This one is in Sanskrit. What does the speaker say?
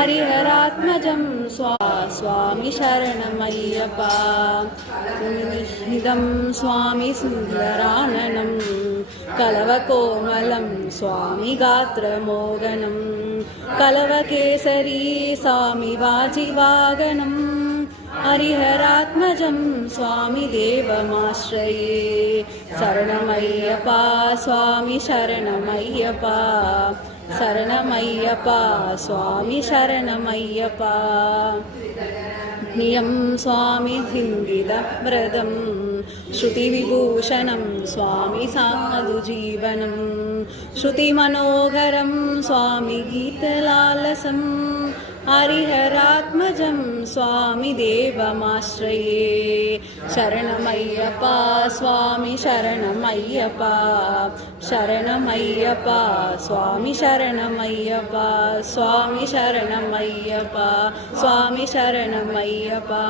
हरिहरात्मजं स्वामी शरणमय्यप्पा निदं स्वामी सुन्दराननं कलवकोमलं स्वामी गात्रमोदनं कलवकेसरी स्वामी वाजिवागनं हरिहरात्मजं स्वामी देवमाश्रये शरणमय्यप्पा स्वामी शरणमय्यप्पा शरणमय्यप्पा स्वामी शरणमय्यप्पा नियं स्वामी हिन्दिदव्रतं श्रुतिविभूषणं स्वामी साधुजीवनं श्रुतिमनोहरं स्वामी गीतलालसं हरिहरात्मजं स्वामी देवमाश्रये शरणमय्यप्पा स्वामी शरणमय्यप्पा शरणमय्यप्पा स्वामी शरणमय्यप्पा स्वामी शरणमय्यप्पा स्वामी शरणमय्यप्पा